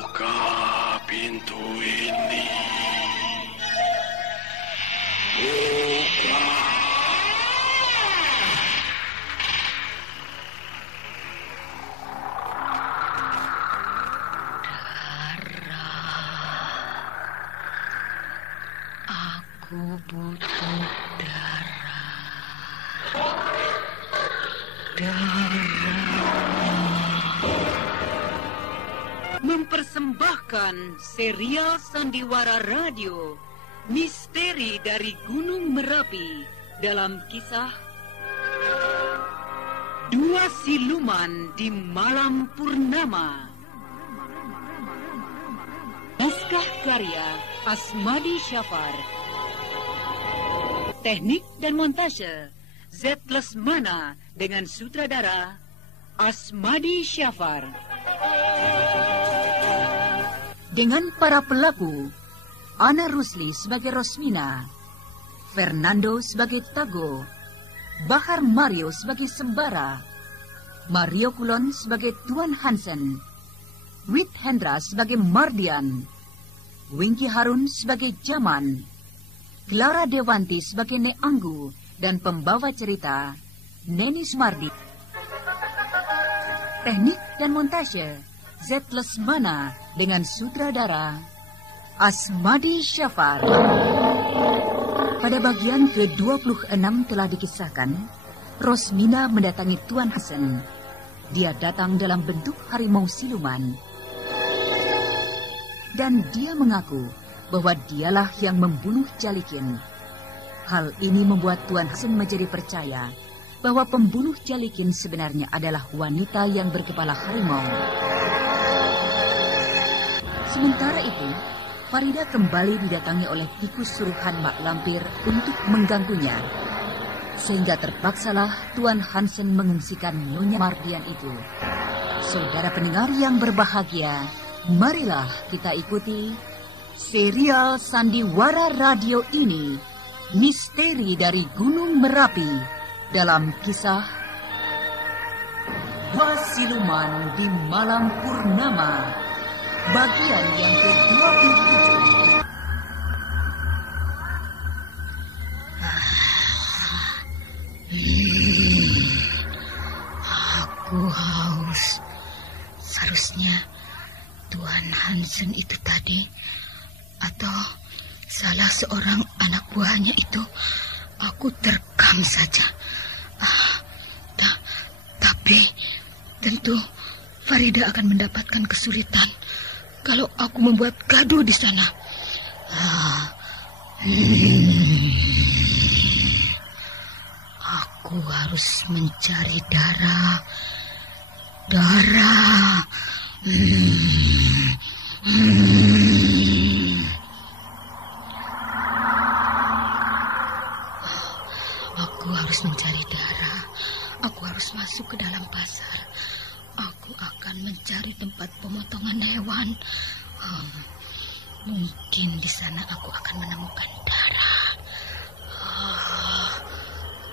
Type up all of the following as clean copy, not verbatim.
Buka pintu ini. Buka. Aku butuh darah. Mempersembahkan serial Sandiwara Radio Misteri dari Gunung Merapi dalam kisah Dua Siluman di Malam Purnama. Naskah karya Asmadi Syafar. Teknik dan montase Z. Lesmana dengan sutradara Asmadi Syafar. Dengan para pelaku, Ana Rusli sebagai Rosmina, Fernando sebagai Tago, Bahar Mario sebagai Sembara, Mario Kulon sebagai Tuan Hansen, Wit Hendra sebagai Mardian, Wingky Harun sebagai Jaman, Clara Dewanti sebagai Neanggu, dan pembawa cerita Neni Sumardi. Teknik dan montase Z. Lesmana dengan sutradara Asmadi Syafar. Pada bagian ke-26 telah dikisahkan, Rosmina mendatangi Tuan Hasan. Dia datang dalam bentuk harimau siluman. Dan dia mengaku bahwa dialah yang membunuh Jalikin. Hal ini membuat Tuan Hasan menjadi percaya bahwa pembunuh Jalikin sebenarnya adalah wanita yang berkepala harimau. Sementara itu, Farida kembali didatangi oleh tikus suruhan Mak Lampir untuk mengganggunya. Sehingga terpaksalah Tuan Hansen mengungsikan Nyonya Mardian itu. Saudara pendengar yang berbahagia, marilah kita ikuti serial Sandiwara Radio ini, Misteri dari Gunung Merapi, dalam kisah Dua Siluman di Malam Purnama, bagian yang ke-27. Aku haus. Seharusnya Tuan Hansen itu tadi, atau salah seorang anak buahnya itu, aku terkam saja. Tapi tentu Farida akan mendapatkan kesulitan kalau aku membuat gaduh di sana. Aku harus mencari darah. Aku harus mencari darah. Aku harus masuk ke dalam pasar. Aku akan mencari tempat pemotongan hewan. Mungkin di sana aku akan menemukan darah.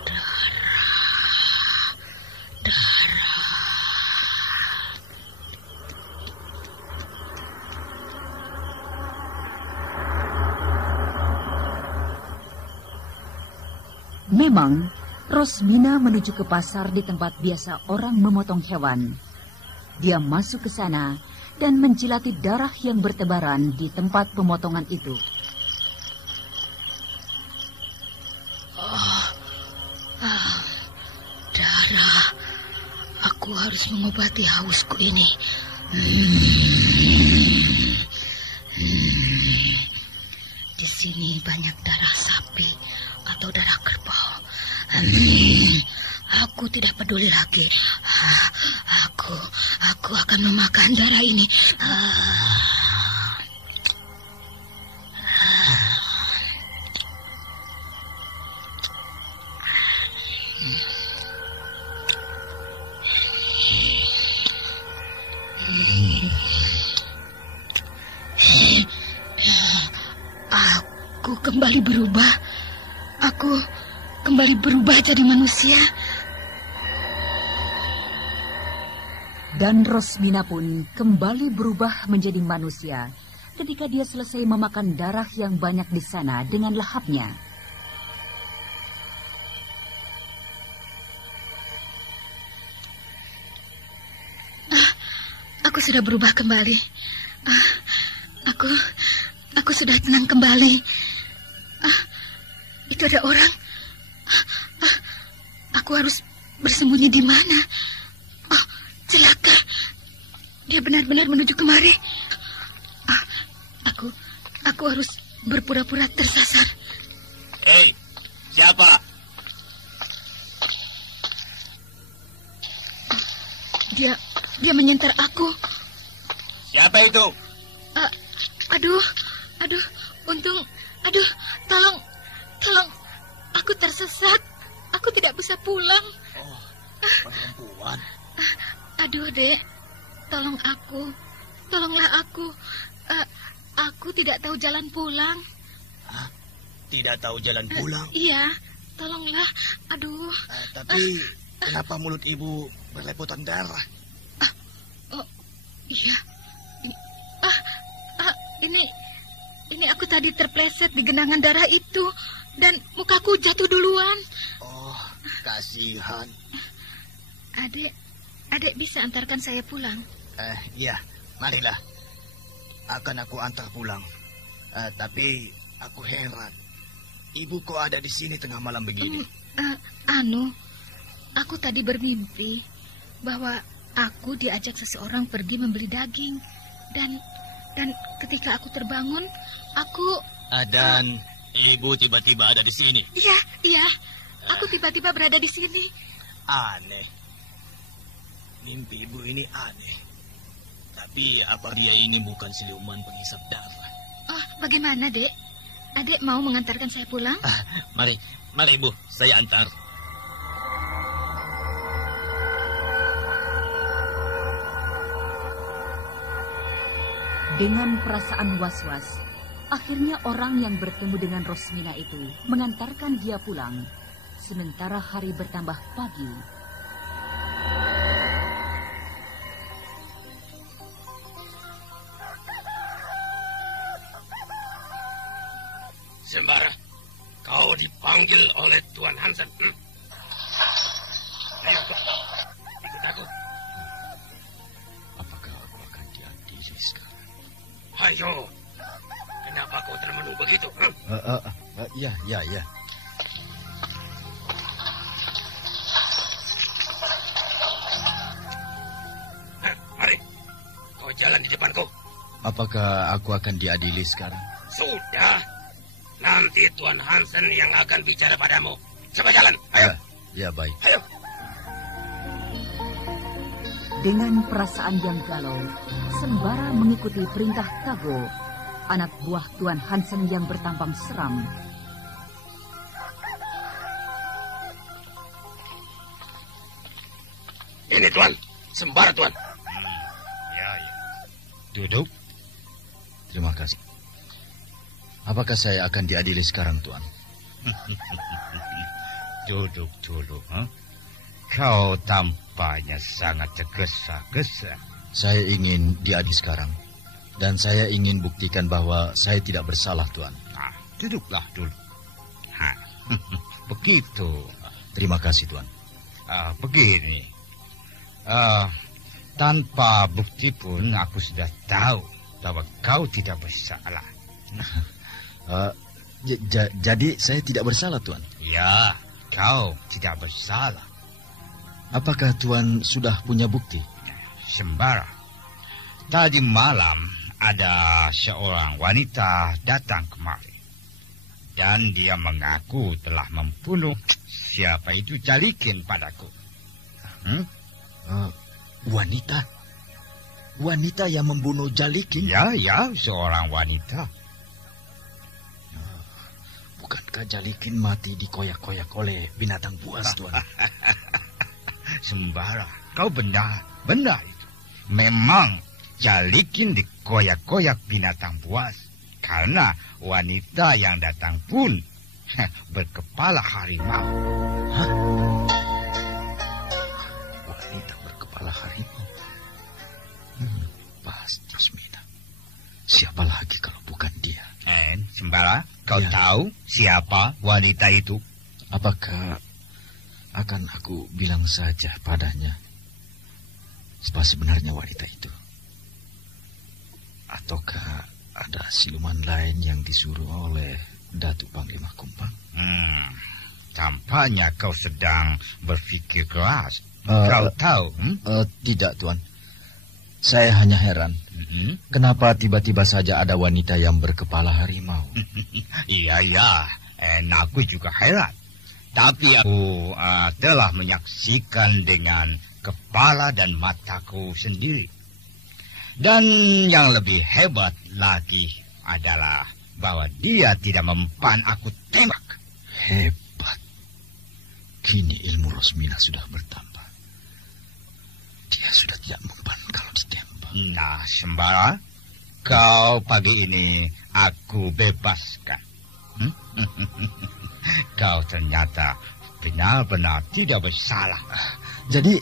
Darah. Memang, Rosmina menuju ke pasar di tempat biasa orang memotong hewan. Dia masuk ke sana dan menjilati darah yang bertebaran di tempat pemotongan itu. Darah. Aku harus mengobati hausku ini. Di sini banyak darah sapi atau darah kerbau. Aku tidak peduli lagi. Aku akan memakan darah ini. Aku kembali berubah. Aku kembali berubah jadi manusia. Dan Rosmina pun kembali berubah menjadi manusia ketika dia selesai memakan darah yang banyak di sana dengan lahapnya. Aku sudah berubah kembali. Aku sudah tenang kembali. Itu ada orang. Aku harus bersembunyi di mana? Celaka. Dia benar-benar menuju kemari. Aku harus berpura-pura tersasar. Hei, siapa? Dia menyentar aku. Siapa itu? Aduh, tolong, aku tersesat. Aku tidak bisa pulang. Oh, perempuan. Aduh, Dek, tolonglah aku. Aku tidak tahu jalan pulang. Tidak tahu jalan pulang? Iya, tolonglah. Aduh. Tapi kenapa mulut ibu berlepotan darah? Iya. Ini aku tadi terpleset di genangan darah itu dan mukaku jatuh duluan. Oh, kasihan. Adek bisa antarkan saya pulang? Iya, marilah. Akan aku antar pulang. Tapi aku heran. Ibu kok ada di sini tengah malam begini? Aku tadi bermimpi bahwa aku diajak seseorang pergi membeli daging. Dan ketika aku terbangun, Dan ibu tiba-tiba ada di sini? Iya. Aku tiba-tiba berada di sini. Aneh. Mimpi ibu ini aneh. Tapi apa dia ini bukan siluman penghisap darah? Oh, bagaimana, Dek? Adek mau mengantarkan saya pulang? Mari ibu, saya antar. Dengan perasaan was-was, akhirnya orang yang bertemu dengan Rosmina itu mengantarkan dia pulang. Sementara hari bertambah pagi. Sembara, kau dipanggil oleh Tuan Hansen. Ayo, ikut aku. Apakah aku akan diadili sekarang? Ayo, kenapa kau termenung begitu? Ya. Mari, kau jalan di depanku. Apakah aku akan diadili sekarang? Sudah. Nanti Tuan Hansen yang akan bicara padamu. Coba jalan, ayo. Ya, baik. Ayo. Dengan perasaan yang galau, Sembara mengikuti perintah Kago, anak buah Tuan Hansen yang bertampang seram. Ini Tuan, Sembara Tuan. Ya. Duduk. Terima kasih. Apakah saya akan diadili sekarang, Tuan? Duduk dulu, Kau tampaknya sangat tergesa-gesa. Saya ingin diadili sekarang. Dan saya ingin buktikan bahwa saya tidak bersalah, Tuan. Duduklah dulu. Begitu. Terima kasih, Tuan. Begini. Tanpa bukti pun aku sudah tahu bahwa kau tidak bersalah. Jadi saya tidak bersalah, Tuan? Ya, kau tidak bersalah. Apakah Tuan sudah punya bukti? Sembara, tadi malam ada seorang wanita datang kemari. Dan dia mengaku telah membunuh siapa itu Jalikin padaku. Wanita? Wanita yang membunuh Jalikin? Ya, seorang wanita. Bukankah Jalikin mati dikoyak-koyak oleh binatang buas, Tuan? Sembara, kau benar itu. Memang Jalikin dikoyak-koyak binatang buas. Karena wanita yang datang pun berkepala harimau. Wanita berkepala harimau? Sembara, kau tahu siapa wanita itu? Apakah akan aku bilang saja padanya apa sebenarnya wanita itu? Ataukah ada siluman lain yang disuruh oleh Datuk Panglima Kumpang? Tampaknya kau sedang berpikir keras. Kau tahu? Tidak, Tuan. Saya hanya heran. Kenapa tiba-tiba saja ada wanita yang berkepala harimau? Iya, aku juga heran. Tapi aku telah menyaksikan dengan kepala dan mataku sendiri. Dan yang lebih hebat lagi adalah bahwa dia tidak mempan aku tembak. Hebat. Kini ilmu Rosmina sudah bertambah. Dia sudah tidak mempan kalau ditembak. Nah, Sembara, kau pagi ini aku bebaskan. Kau ternyata benar-benar tidak bersalah. Jadi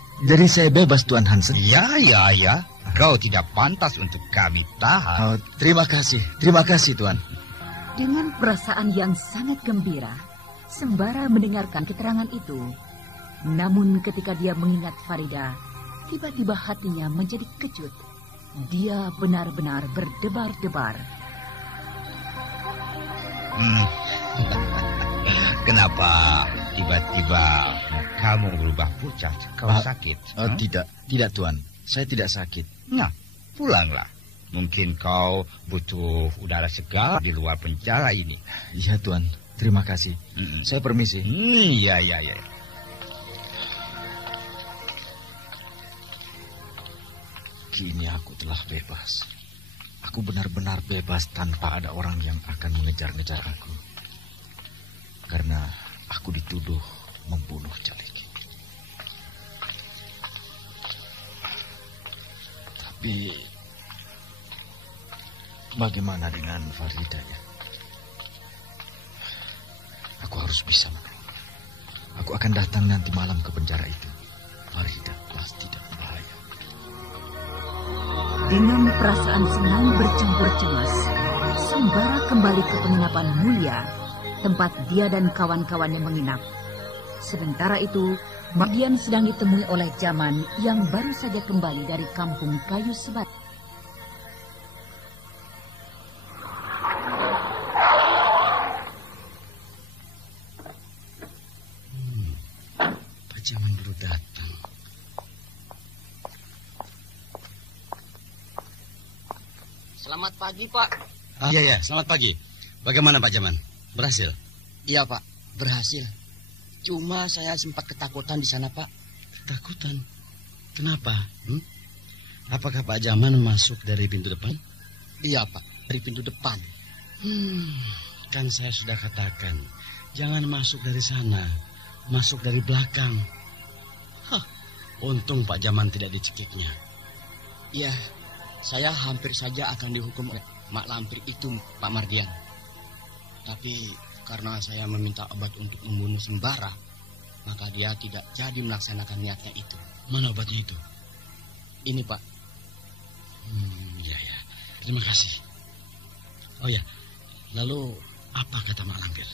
saya bebas, Tuan Hansen? Ya. Kau tidak pantas untuk kami tahan. Terima kasih, Tuan. Dengan perasaan yang sangat gembira, Sembara mendengarkan keterangan itu. Namun ketika dia mengingat Farida, tiba-tiba hatinya menjadi kecut. Dia benar-benar berdebar-debar. Kenapa tiba-tiba kamu berubah pucat? Kau sakit? Tidak, Tuan. Saya tidak sakit. Nah, pulanglah. Mungkin kau butuh udara segar di luar penjara ini. Iya, Tuan. Terima kasih. Saya permisi. Iya. Kini aku telah bebas. Aku benar-benar bebas tanpa ada orang yang akan mengejar-ngejar aku. Karena aku dituduh membunuh Caliki. Tapi bagaimana dengan Farida ya? Aku harus bisa menolong. Aku akan datang nanti malam ke penjara itu. Farida pasti dalam bahaya. Dengan perasaan senang bercampur cemas, Sembara kembali ke penginapan Mulia, tempat dia dan kawan-kawannya menginap. Sementara itu, Mardian sedang ditemui oleh Jaman yang baru saja kembali dari kampung Kayu Sebat. Pak Jaman baru datang. Selamat pagi, Pak. Iya, selamat pagi. Bagaimana Pak Jaman? Berhasil? Iya, Pak. Berhasil. Cuma saya sempat ketakutan di sana, Pak. Ketakutan? Kenapa? Apakah Pak Jaman masuk dari pintu depan? Iya, Pak. Dari pintu depan. Kan saya sudah katakan, jangan masuk dari sana. Masuk dari belakang. Untung Pak Jaman tidak dicekiknya. Iya, saya hampir saja akan dihukum oleh Mak Lampir itu, Pak Mardian. Tapi karena saya meminta obat untuk membunuh Sembara, maka dia tidak jadi melaksanakan niatnya itu. Mana obatnya itu? Ini, Pak. Iya. Terima kasih. Oh ya, lalu apa kata Mak Lampir?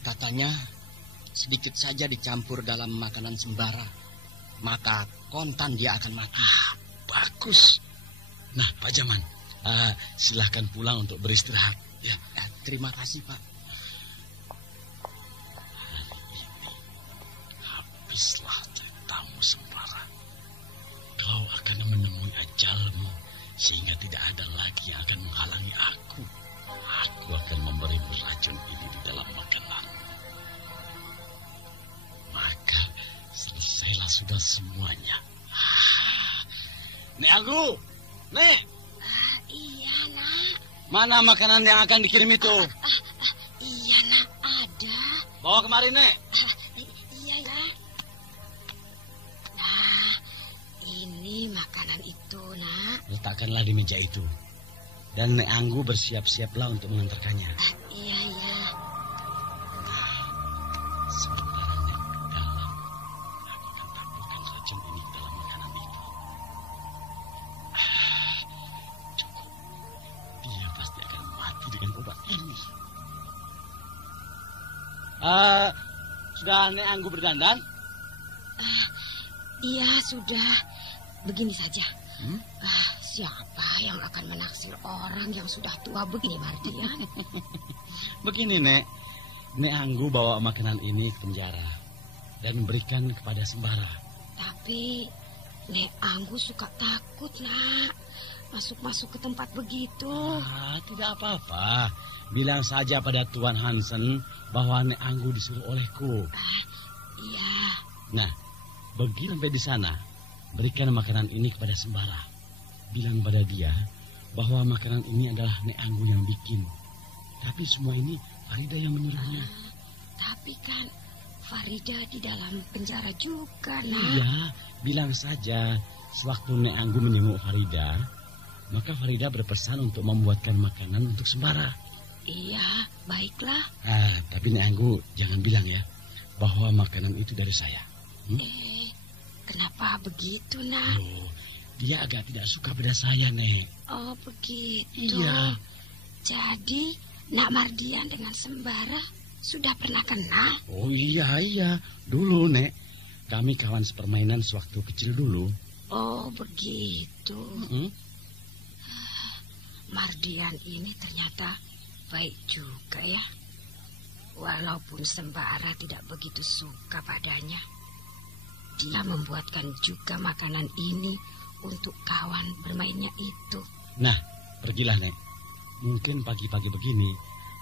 Katanya sedikit saja dicampur dalam makanan Sembara, maka kontan dia akan mati. Bagus. Nah, Pak Jaman, silahkan pulang untuk beristirahat. Ya. Terima kasih, Pak. Habislah ceritamu, Sembara. Kau akan menemui ajalmu, sehingga tidak ada lagi yang akan menghalangi aku. Aku akan memberimu racun ini di dalam makanan. Maka selesailah sudah semuanya. Nek Anggu, Nek. Iya, Nak. Mana makanan yang akan dikirim itu? Iya, Nak, ada. Bawa kemari, Nek. Iya, ya. Nah, ini makanan itu, Nak. Letakkanlah di meja itu. Dan Nek Anggu bersiap-siaplah untuk mengantarkannya. Iya. Sebentar Nek ke dalam. Aku akan taburkan racun ini ke dalam makanan itu. Cukup. Dia pasti akan mati dengan obat ini. Sudah Nek Anggu berdandan? Iya, sudah. Begini saja. Siapa yang akan menaksir orang yang sudah tua begini, Mardian? Begini, Nek. Nek Anggu bawa makanan ini ke penjara dan memberikan kepada Sembara. Tapi Nek Anggu suka takut, Nak. Masuk-masuk ke tempat begitu. Tidak apa-apa. Bilang saja pada Tuan Hansen bahwa Nek Anggu disuruh olehku. Iya. Nah, begitu sampai di sana, berikan makanan ini kepada Sembara. Bilang pada dia bahwa makanan ini adalah Nek Anggu yang bikin. Tapi semua ini Farida yang menyuruhnya. Tapi kan Farida di dalam penjara juga, Nak. Iya, bilang saja sewaktu Nek Anggu menjenguk Farida, maka Farida berpesan untuk membuatkan makanan untuk Sembara. Iya, baiklah. Tapi Nek Anggu jangan bilang ya bahwa makanan itu dari saya. Kenapa begitu, Nak? Dia agak tidak suka pada saya, Nek. Oh, begitu. Iya. Jadi Nak Mardian dengan Sembara sudah pernah kenal? Oh iya. Dulu, Nek. Kami kawan sepermainan sewaktu kecil dulu. Oh, begitu. Mardian ini ternyata baik juga ya. Walaupun Sembara tidak begitu suka padanya, dia membuatkan juga makanan ini untuk kawan bermainnya itu. Nah, pergilah, Nek. Mungkin pagi-pagi begini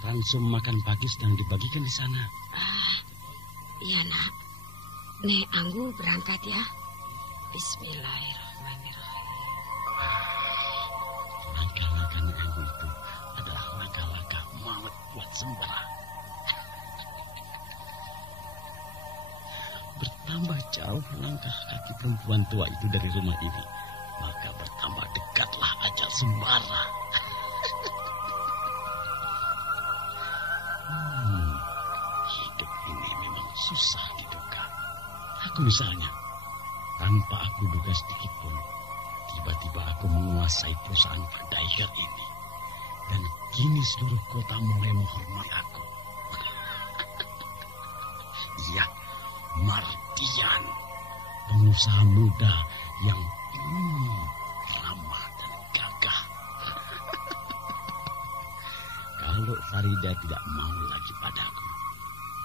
ransum makan pagi sedang dibagikan di sana. Iya, Nak. Nek Anggu berangkat ya. Bismillahirrahmanirrahim. Langkah-langkah Nek Anggu itu adalah langkah-langkah maut buat Sembara. Bertambah jauh langkah kaki perempuan tua itu dari rumah ini, maka bertambah dekatlah ajal Sembara. Hidup ini memang susah diduga. Aku misalnya, tanpa aku duga sedikit pun, tiba-tiba aku menguasai perusahaan Verdaiger ini. Dan kini seluruh kota mulai menghormati aku. Iya, Mardian, pengusaha muda yang ramah dan gagah. Kalau Farida tidak mau lagi padaku,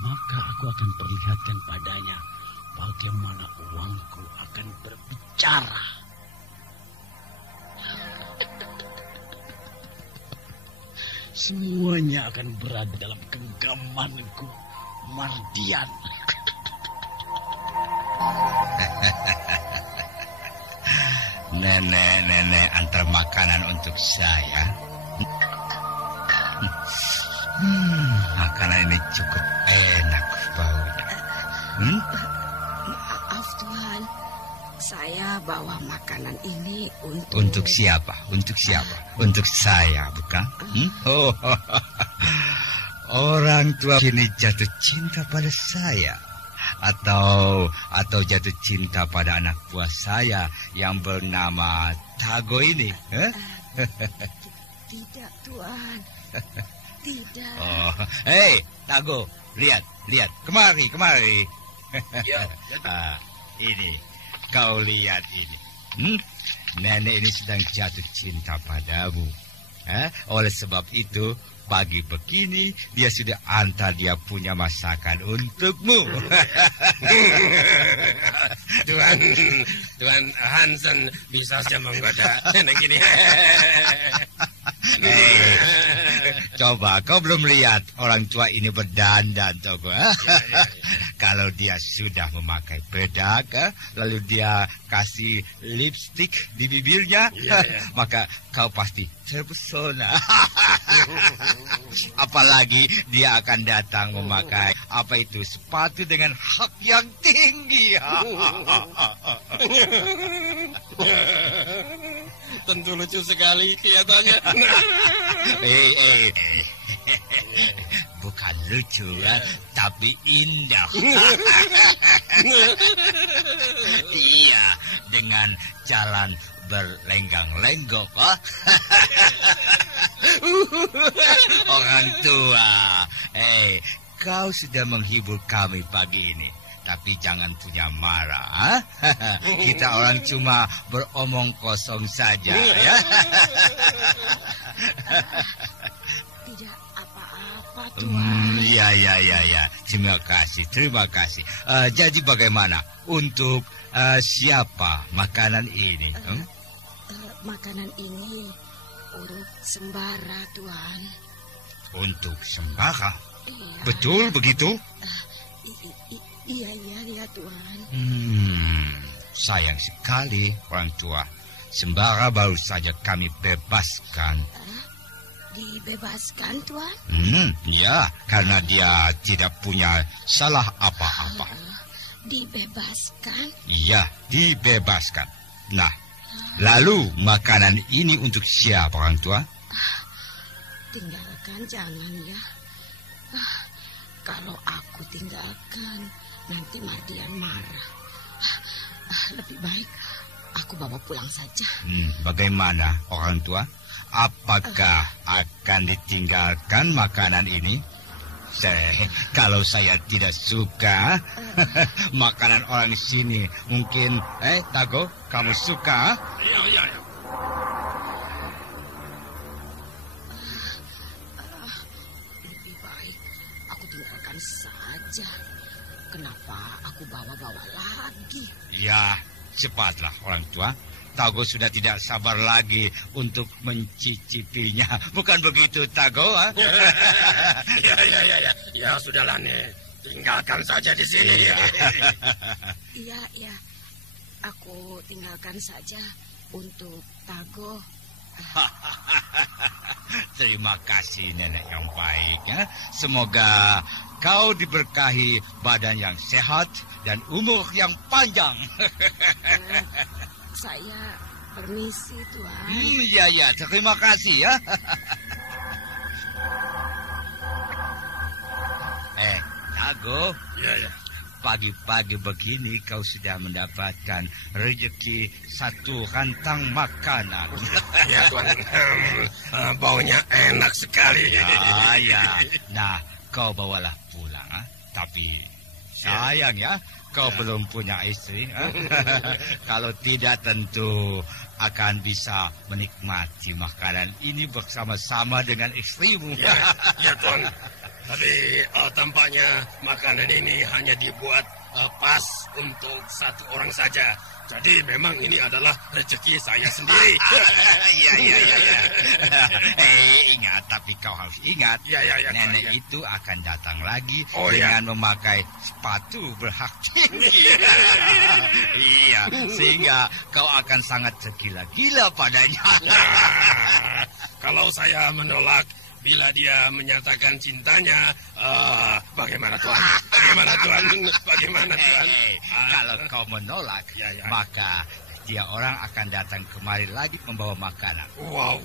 maka aku akan perlihatkan padanya bagaimana uangku akan berbicara. Semuanya akan berada dalam genggamanku, Mardian. Nenek antar makanan untuk saya. Makanan ini cukup enak baunya. Maaf, Tuhan. Saya bawa makanan ini Untuk siapa? Untuk siapa? Untuk saya, bukan? Orang tua kini jatuh cinta pada saya. Atau jatuh cinta pada anak buah saya yang bernama Tago ini. Tidak, Tuan. Tidak. Hei, Tago, lihat. Kemari. Ya. Ini, kau lihat ini. Nenek ini sedang jatuh cinta padamu. Oleh sebab itu, pagi begini dia sudah antar dia punya masakan untukmu. Tuan Hansen bisa saja menggoda nenek ini. Coba, kau belum lihat orang tua ini berdandan, Togo. Kalau dia sudah memakai bedak, lalu dia kasih lipstik di bibirnya, maka kau pasti terpesona. Apalagi dia akan datang memakai sepatu dengan hak yang tinggi. Tentu lucu sekali kelihatannya. Bukan lucu, tapi indah. Iya, dengan jalan berlenggak-lenggok. Orang tua, kau sudah menghibur kami pagi ini. Tapi jangan punya marah. Kita orang cuma beromong kosong saja ya. Tidak apa-apa, Tuan. Ya. Terima kasih. Jadi bagaimana? Untuk siapa makanan ini? Makanan ini untuk sembara, Tuan. Untuk sembara? Iya. Betul begitu? Iya, Tuan. Sayang sekali, orang tua. Sembara baru saja kami bebaskan. Dibebaskan, Tuan? Ya, karena dia tidak punya salah apa-apa. Dibebaskan? Iya, dibebaskan. Nah, lalu makanan ini untuk siapa, orang tua? Tinggalkan, jangan ya. Kalau aku tinggalkan, nanti Mardian marah. Lebih baik aku bawa pulang saja. Bagaimana, orang tua? Apakah akan ditinggalkan makanan ini? Kalau saya tidak suka makanan orang di sini, mungkin Tago, kamu suka? Iya. Lebih baik aku tinggalkan saja. Kenapa aku bawa-bawa lagi? Ya, cepatlah orang tua. Tago sudah tidak sabar lagi untuk mencicipinya. Bukan begitu, Tago? Ya. Ya, sudahlah, nih. Tinggalkan saja di sini. Iya. Aku tinggalkan saja untuk Tago. Terima kasih, nenek yang baik. Ya. Semoga kau diberkahi badan yang sehat dan umur yang panjang. Saya permisi, Tuan. Iya, terima kasih ya. Tago. Iya. Pagi-pagi begini kau sudah mendapatkan rezeki satu rantang makanan. Ya, Tuan. Baunya enak sekali. Ya. Nah, kau bawalah pulang. Tapi sayang ya, kau belum punya istri. Kalau tidak tentu akan bisa menikmati makanan ini bersama-sama dengan istrimu. Ya, Tuan. Tapi tampaknya makanan ini hanya dibuat pas untuk satu orang saja. Jadi memang ini adalah rezeki saya sendiri. Iya. Ingat, tapi kau harus ingat. Ya, nenek itu akan datang lagi dengan memakai sepatu berhak tinggi. Iya, sehingga kau akan sangat tergila-gila padanya. Kalau saya menolak, bila dia menyatakan cintanya, bagaimana Tuan? Bagaimana Tuan? Kalau kau menolak, maka dia orang akan datang kemari lagi membawa makanan.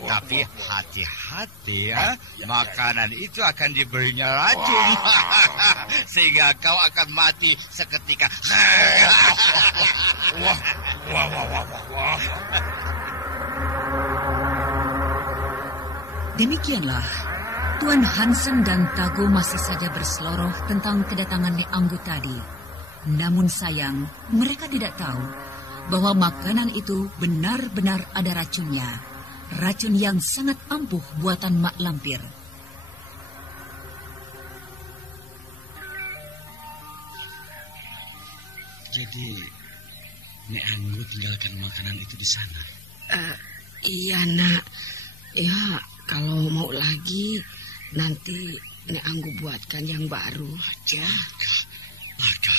Tapi hati-hati ya, makanan itu akan diberinya racun. Sehingga kau akan mati seketika. Wah. Demikianlah, Tuan Hansen dan Tago masih saja berseloroh tentang kedatangan Nek Anggu tadi. Namun sayang, mereka tidak tahu bahwa makanan itu benar-benar ada racunnya. Racun yang sangat ampuh buatan Mak Lampir. Jadi, Nek Anggu tinggalkan makanan itu di sana? Iya, Nak. Ya, kalau mau lagi, nanti Nek Anggu buatkan yang baru aja. Laka.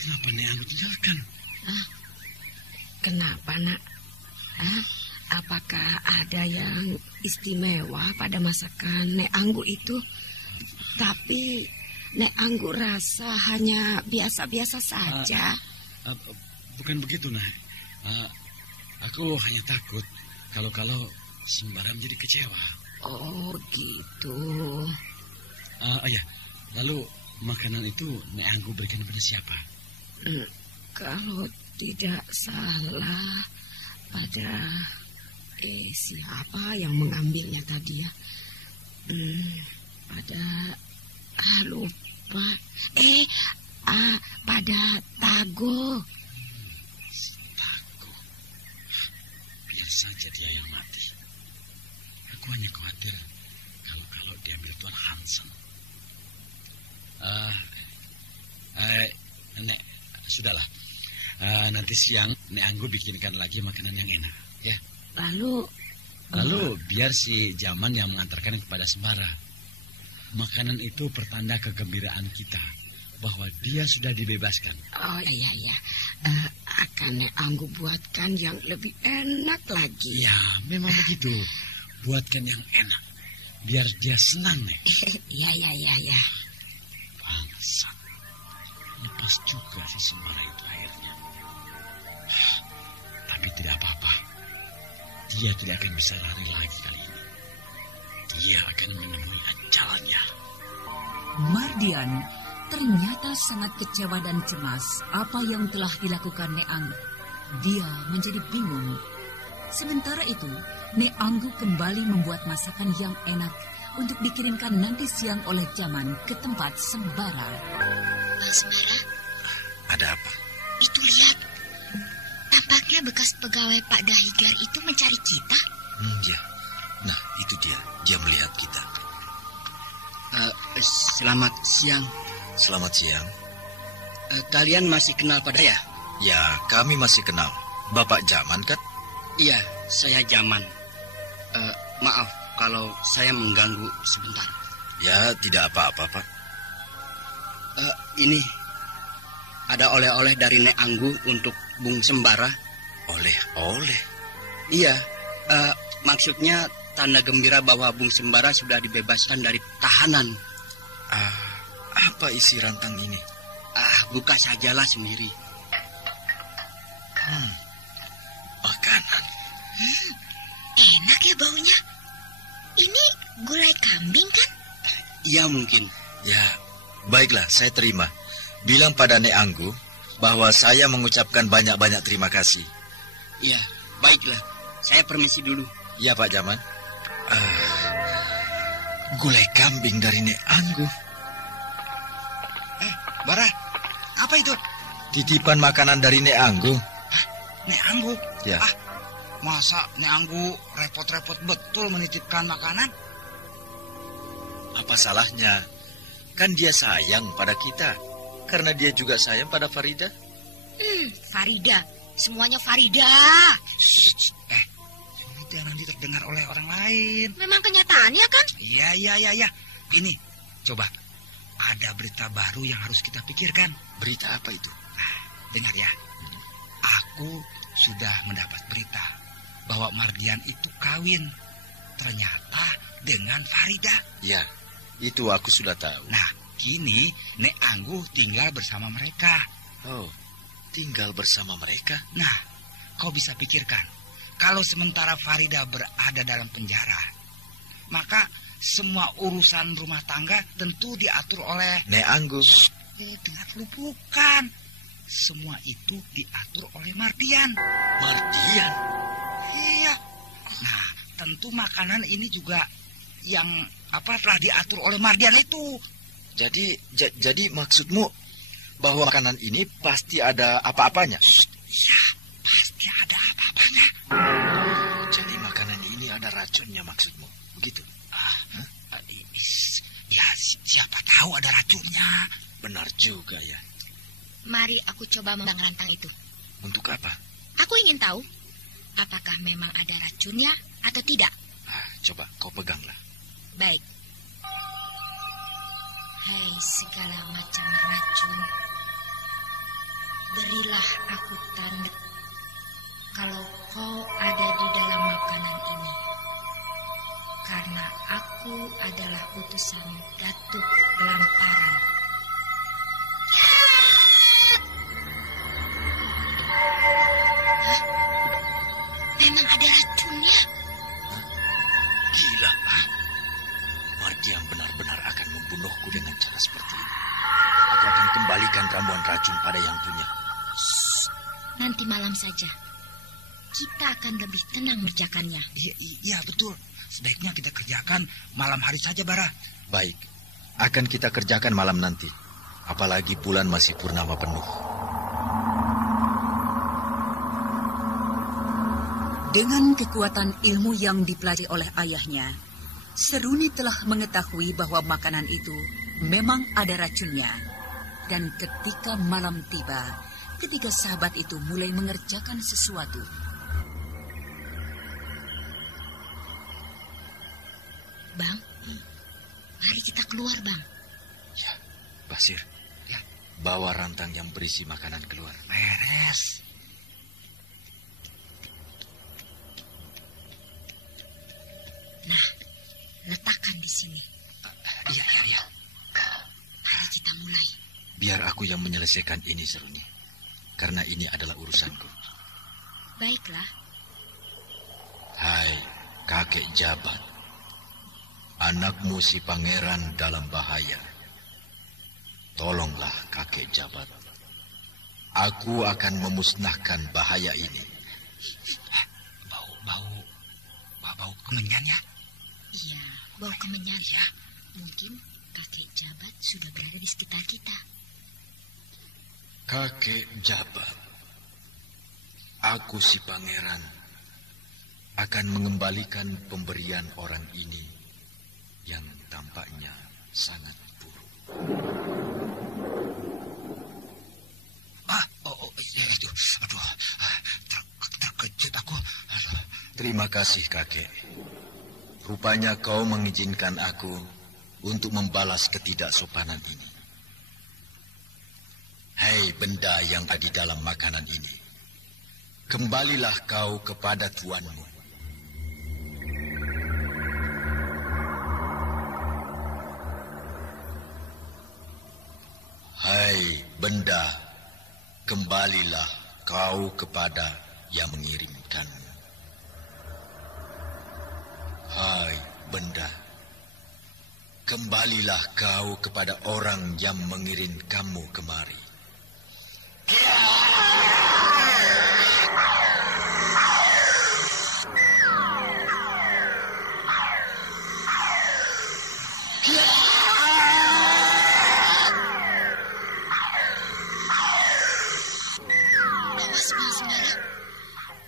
Kenapa Nek Anggu tinggalkan? Kenapa, Nak? Apakah ada yang istimewa pada masakan Nek Anggu itu? Tapi Nek Anggu rasa hanya biasa-biasa saja. Bukan begitu, Nak. Aku hanya takut kalau Sembara menjadi kecewa. Oh, gitu. Ya. Lalu makanan itu Nek Anggu berikan kepada siapa? Kalau tidak salah, pada siapa yang mengambilnya tadi ya? Pada Lupa. Pada Tago. Tago. Biar saja dia yang mati. Aku hanya khawatir kalau diambil Tuan Hansen. Nek, sudahlah. Nanti siang Nek Anggu bikinkan lagi makanan yang enak, ya. Lalu biar si Jaman yang mengantarkan kepada Sembara. Makanan itu pertanda kegembiraan kita bahwa dia sudah dibebaskan. Oh iya. Akan Nek Anggu buatkan yang lebih enak lagi. Ya, memang begitu. Buatkan yang enak. Biar dia senang, Nek. Iya. Bangsat. Lepas juga si Sembara itu akhirnya. Tapi tidak apa-apa. Dia tidak akan bisa lari lagi kali ini. Dia akan menemui ajalnya. Mardian ternyata sangat kecewa dan cemas apa yang telah dilakukan Nek Anggu. Dia menjadi bingung. Sementara itu, Nek Anggu kembali membuat masakan yang enak untuk dikirimkan nanti siang oleh Jaman ke tempat Sembara. Bang Sembara, Ada apa? itu lihat. Tampaknya bekas pegawai Pak Dahigar itu mencari kita. Ya. Nah, itu dia. Dia melihat kita. Selamat siang. Selamat siang. Kalian masih kenal pada ya? Ya, kami masih kenal. Bapak Jaman kan? Iya, saya Jaman. Maaf kalau saya mengganggu sebentar. Ya, tidak apa-apa, Pak. Ini ada oleh-oleh dari Nek Anggu untuk Bung Sembara. Oleh-oleh? Iya, maksudnya tanda gembira bahwa Bung Sembara sudah dibebaskan dari tahanan. Apa isi rantang ini? Buka sajalah sendiri. Makanan. Enak ya baunya. Ini gulai kambing kan? Iya mungkin. Ya, baiklah, saya terima. Bilang pada Nek Anggu bahwa saya mengucapkan banyak-banyak terima kasih. Iya, baiklah. Saya permisi dulu. Ya, Pak Jaman. Gulai kambing dari Nek Anggu. Bara, apa itu? Titipan makanan dari Nek Anggu. Nek Anggu? Ya. Masa Nek Anggu repot-repot betul menitipkan makanan? Apa salahnya? Kan dia sayang pada kita. Karena dia juga sayang pada Farida. Farida. Semuanya Farida. Ini jangan terdengar oleh orang lain. Memang kenyataannya kan? Iya. Ini, coba. Ada berita baru yang harus kita pikirkan. Berita apa itu? Nah, dengar ya. Aku sudah mendapat berita bahwa Mardian itu kawin. Ternyata dengan Farida. Ya, itu aku sudah tahu. Nah, kini Nek Anggu tinggal bersama mereka. Oh, tinggal bersama mereka? Nah, kau bisa pikirkan. Kalau sementara Farida berada dalam penjara, maka semua urusan rumah tangga tentu diatur oleh Nek Anggu. Dengar lu, bukan. Semua itu diatur oleh Mardian. Mardian? Iya. Nah, tentu makanan ini juga yang telah diatur oleh Mardian itu. Jadi maksudmu bahwa makanan ini pasti ada apa-apanya? Iya, pasti ada apa-apanya. Jadi makanan ini ada racunnya maksudmu, begitu? Ya, siapa tahu ada racunnya. Benar juga ya. Mari aku coba memegang rantang itu. Untuk apa? Aku ingin tahu apakah memang ada racunnya atau tidak. Coba kau peganglah. Baik. Hai segala macam racun, berilah aku tanda kalau kau ada di dalam makanan ini. Karena aku adalah utusan Datuk Belamparan. Memang ada racunnya. Gila, Mardian benar-benar akan membunuhku dengan cara seperti ini. Aku akan kembalikan ramuan racun pada yang punya. Nanti malam saja. Kita akan lebih tenang mengerjakannya. Iya, betul. Sebaiknya kita kerjakan malam hari saja, Bara. Baik. akan kita kerjakan malam nanti. Apalagi bulan masih purnama penuh. Dengan kekuatan ilmu yang dipelajari oleh ayahnya, Seruni telah mengetahui bahwa makanan itu memang ada racunnya. Dan ketika malam tiba, ketiga sahabat itu mulai mengerjakan sesuatu. Bang, mari kita keluar, Bang. Ya, Basir. Ya, bawa rantang yang berisi makanan keluar. Beres. Nah, letakkan di sini. Iya. Mari kita mulai. Biar aku yang menyelesaikan ini, Seruni. Karena ini adalah urusanku. Baiklah. Hai, kakek jabat. Anakmu si pangeran dalam bahaya. Tolonglah kakek jabat. Aku akan memusnahkan bahaya ini. Bau kemenyan ya? Iya, bau kemenyan ya. Mungkin kakek jabat sudah berada di sekitar kita. Kakek jabat, aku si pangeran akan mengembalikan pemberian orang ini yang tampaknya sangat buruk. Itu. Aduh, terkejut aku. Aduh. Terima kasih, kakek. Rupanya kau mengizinkan aku untuk membalas ketidaksopanan ini. Hei benda yang ada di dalam makanan ini, kembalilah kau kepada tuanmu. Hai benda, kembalilah kau kepada yang mengirimkanmu. Hai benda, kembalilah kau kepada orang yang mengirim kamu kemari.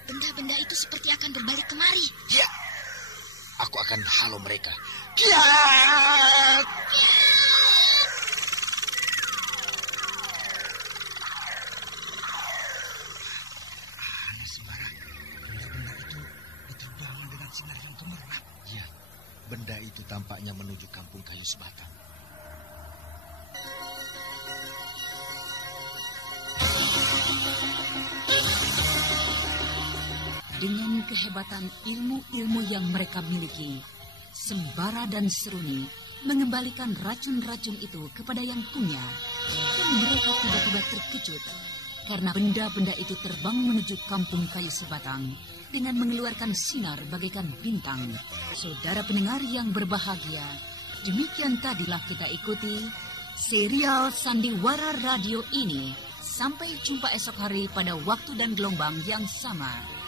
Benda-benda itu seperti akan berbalik kemari. Ya, aku akan halau mereka. Kiat! Aneh Sembara, benda-benda itu diterbangkan dengan sinar yang gemerlap. Ya, benda itu tampaknya menuju kampung kayu sebatang. Dengan kehebatan ilmu-ilmu yang mereka miliki, Sembara dan Seruni mengembalikan racun-racun itu kepada yang punya. Dan mereka tiba-tiba terkejut karena benda-benda itu terbang menuju kampung kayu sebatang dengan mengeluarkan sinar bagaikan bintang. Saudara pendengar yang berbahagia, demikian tadilah kita ikuti serial Sandiwara Radio ini. Sampai jumpa esok hari pada waktu dan gelombang yang sama.